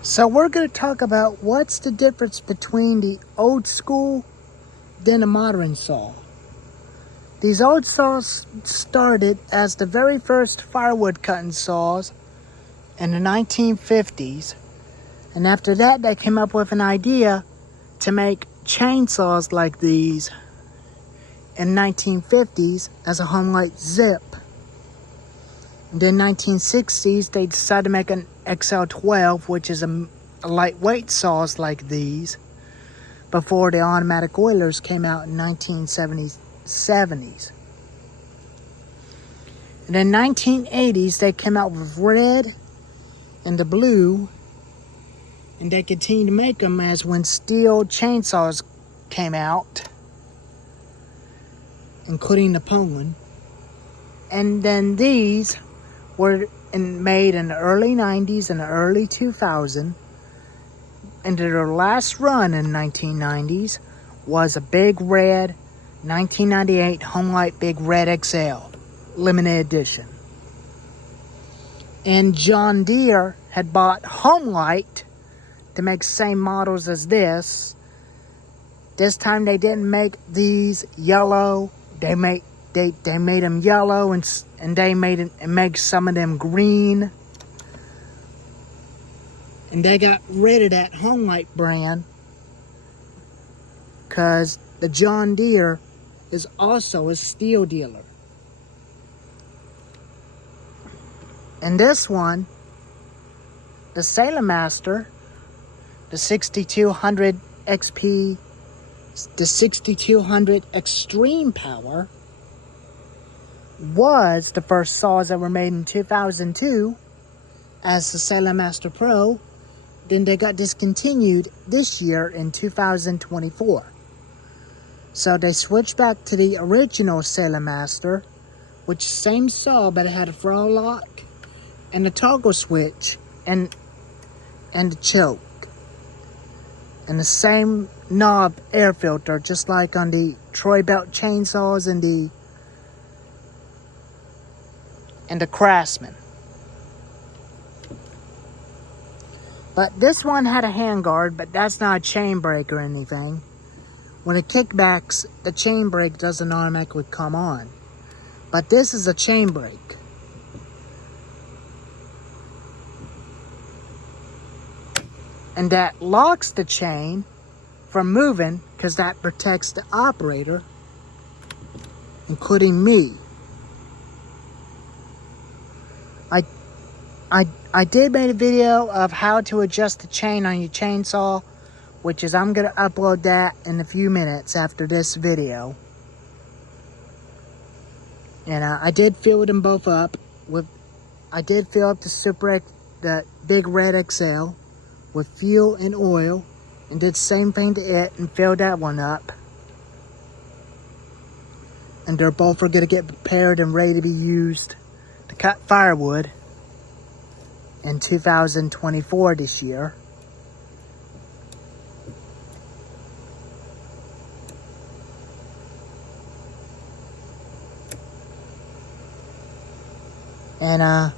So we're going to talk about what's the difference between the old school than the modern saw. These old saws started as the very first firewood cutting saws in the 1950s, and after that they came up with an idea to make chainsaws like these in 1950s as a home light zip. And then 1960s they decided to make an XL12, which is a lightweight saws like these, before the automatic oilers came out in 1970s. And in 1980s they came out with red and the blue, and they continued to make them as when steel chainsaws came out, including the Poland. And then these were made in the early 90s and the early 2000s. And their last run in the 1990s was a big red 1998 Homelight Big Red XL limited edition. And John Deere had bought Homelight to make the same models as this. This time they didn't make these yellow. They made them yellow, and they make some of them green. And they got rid of that Homelight brand because the John Deere is also a steel dealer. And this one, the Sailor Master, the 6200 XP, the 6200 Extreme Power, was the first saws that were made in 2002 as the Sailor Master Pro. Then they got discontinued this year in 2024. So they switched back to the original Sailor Master, which same saw, but it had a throw lock and a toggle switch and the choke. And the same knob air filter, just like on the Troy Belt chainsaws and the Craftsman. But this one had a handguard, but that's not a chain brake or anything. When it kickbacks, the chain brake doesn't automatically come on. But this is a chain brake. And that locks the chain from moving, because that protects the operator, including me. I did make a video of how to adjust the chain on your chainsaw, which is I'm going to upload that in a few minutes after this video. And I did fill them both up I did fill up the Big Red XL with fuel and oil, and did the same thing to it and filled that one up. And they're both going to get prepared and ready to be used to cut firewood in 2024 this year. And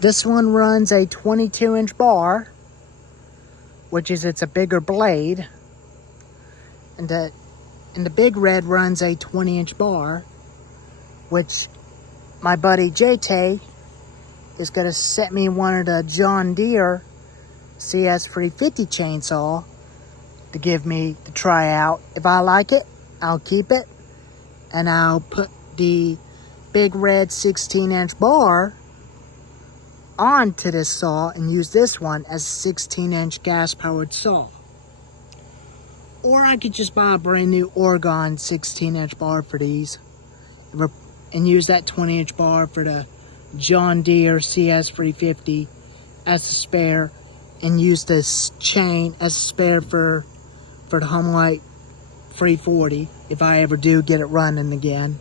this one runs a 22-inch bar, which is it's a bigger blade. And the Big Red runs a 20-inch bar, which my buddy JT is going to set me one of the John Deere CS350 chainsaw to give me to try out. If I like it, I'll keep it, and I'll put the Big Red 16-inch bar onto this saw and use this one as a 16-inch gas-powered saw. Or I could just buy a brand new Oregon 16-inch bar for these and use that 20-inch bar for the John Deere CS350 as a spare, and use this chain as a spare for the Homelight 340 if I ever do get it running again,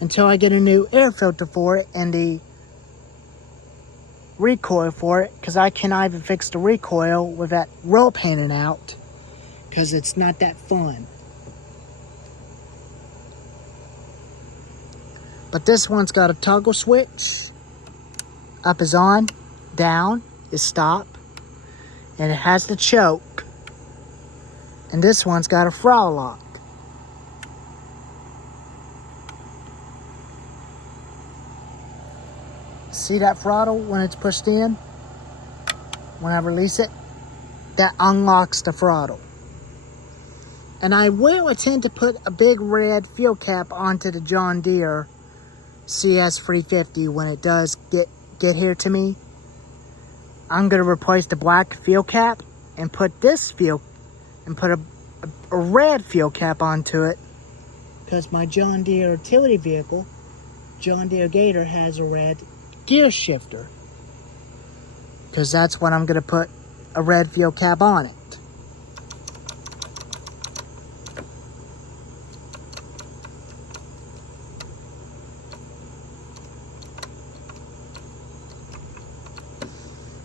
until I get a new air filter for it and the recoil for it, because I cannot even fix the recoil with that rope hanging out, because it's not that fun. But this one's got a toggle switch. Up is on, down is stop. And it has the choke. And this one's got a throttle lock. See that throttle when it's pushed in? When I release it, that unlocks the throttle. And I will attempt to put a big red fuel cap onto the John Deere CS350 when it does get here to me. I'm gonna replace the black fuel cap and put this fuel and put a red fuel cap onto it, because my John Deere utility vehicle, John Deere Gator, has a red gear shifter, because that's what I'm gonna put a red fuel cap on it.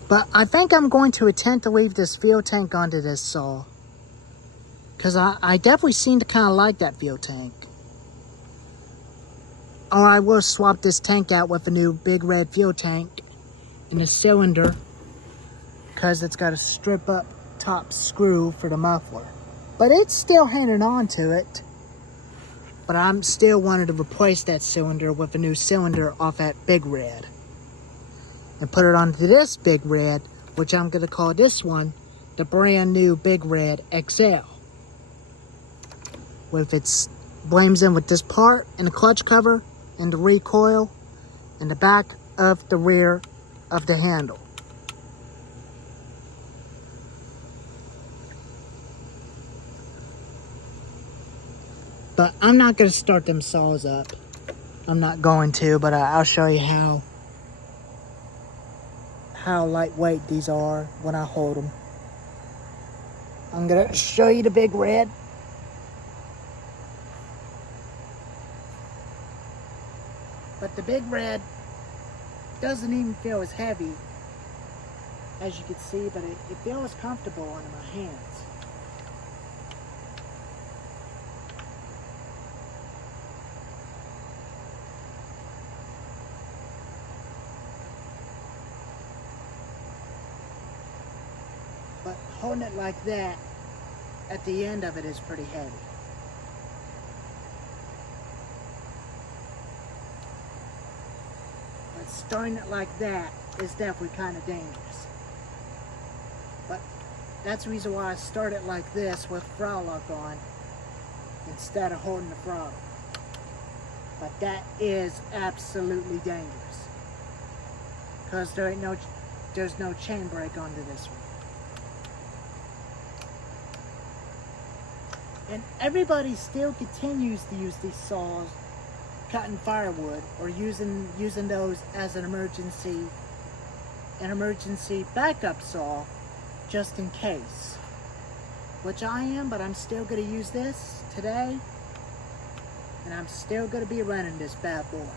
But I think I'm going to attempt to leave this fuel tank onto this saw, because I definitely seem to kind of like that fuel tank. Or I will swap this tank out with a new big red fuel tank in a cylinder, because it's got a strip up top screw for the muffler. But it's still hanging on to it. But I'm still wanting to replace that cylinder with a new cylinder off that big red. And put it onto this big red, which I'm going to call this one the brand new Big Red XL. With its blends in with this part and the clutch cover and the recoil and the back of the rear of the handle. But I'm not going to start them saws up. I'm not going to, but I'll show you how lightweight these are when I hold them. I'm going to show you the Big Red. But the Big Red doesn't even feel as heavy as you can see, but it feels comfortable under my hands. But holding it like that at the end of it is pretty heavy. But starting it like that is definitely kind of dangerous. But that's the reason why I start it like this with throttle lock on instead of holding the throttle. But that is absolutely dangerous, because there's no chain brake onto this one. And everybody still continues to use these saws cutting firewood, or using those as an emergency backup saw just in case. Which I am, but I'm still going to use this today, and I'm still going to be running this bad boy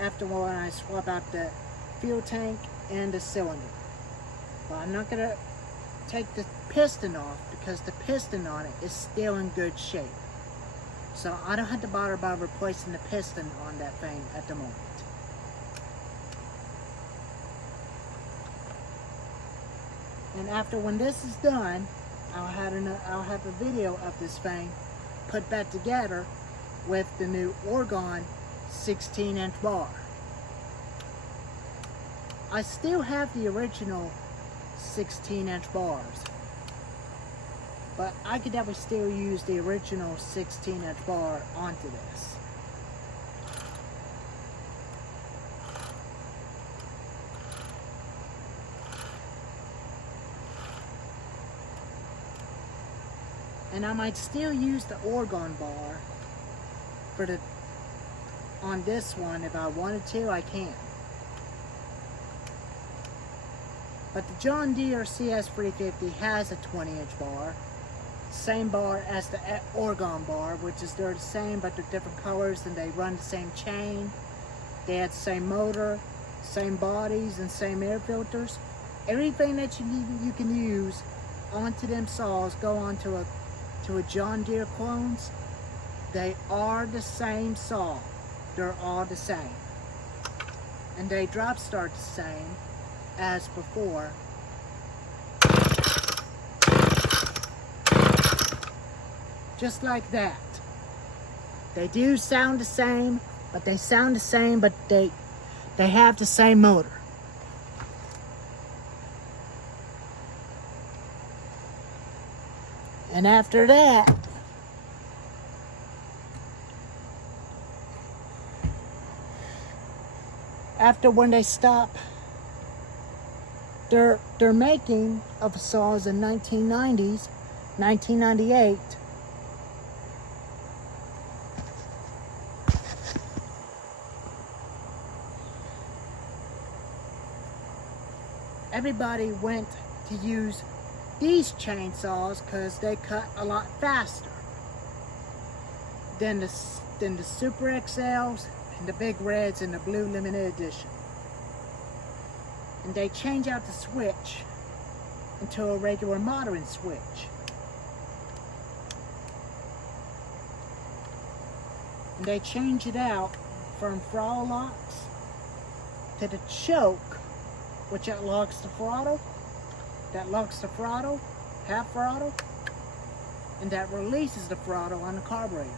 after when I swap out the fuel tank and the cylinder. But I'm not going to take the piston off, because the piston on it is still in good shape. So I don't have to bother about replacing the piston on that thing at the moment. And after when this is done, I'll have a video of this thing put back together with the new Oregon 16-inch bar. I still have the original 16-inch bars, but I could definitely still use the original 16-inch bar onto this. And I might still use the Oregon bar on this one if I wanted to. I can. But the John Deere CS350 has a 20-inch bar. Same bar as the Oregon bar, which is they're the same, but they're different colors, and they run the same chain. They have the same motor, same bodies, and same air filters. Everything that you can use onto them saws go onto a John Deere clones. They are the same saw. They're all the same. And they drop start the same as before. Just like that. They do sound the same, but they have the same motor. And after that, when they stop their making of saws in 1990s, 1998, everybody went to use these chainsaws because they cut a lot faster than the Super XLs and the Big Reds and the Blue Limited Edition. And they change out the switch into a regular modern switch. And they change it out from throttle locks to the choke, which that locks the throttle, half throttle, and that releases the throttle on the carburetor.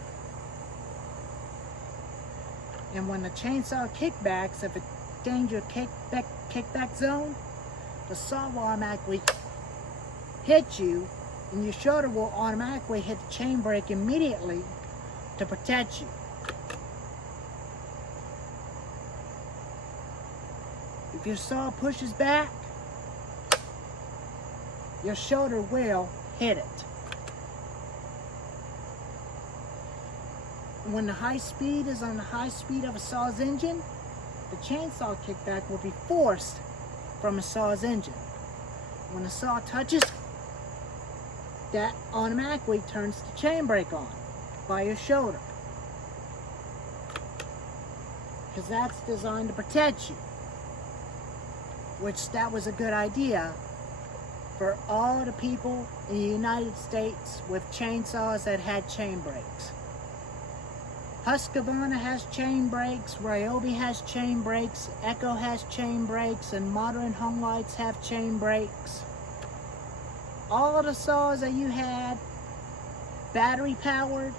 And when the chainsaw kickbacks, if it danger kickback zone, the saw will automatically hit you, and your shoulder will automatically hit the chain brake immediately to protect you. If your saw pushes back, your shoulder will hit it. And when the high speed is on the high speed of a saw's engine, the chainsaw kickback will be forced from a saw's engine. When the saw touches, that automatically turns the chain brake on by your shoulder, because that's designed to protect you. Which that was a good idea for all the people in the United States with chainsaws that had chain brakes. Husqvarna has chain brakes, Ryobi has chain brakes, Echo has chain brakes, and modern home lights have chain brakes. All of the saws that you had, battery powered,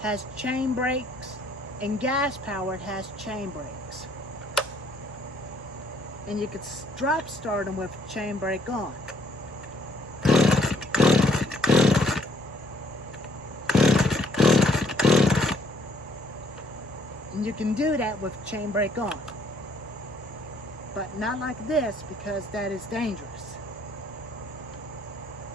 has chain brakes, and gas powered has chain brakes. And you could drop start them with chain brake on. And you can do that with chain brake on. But not like this, because that is dangerous.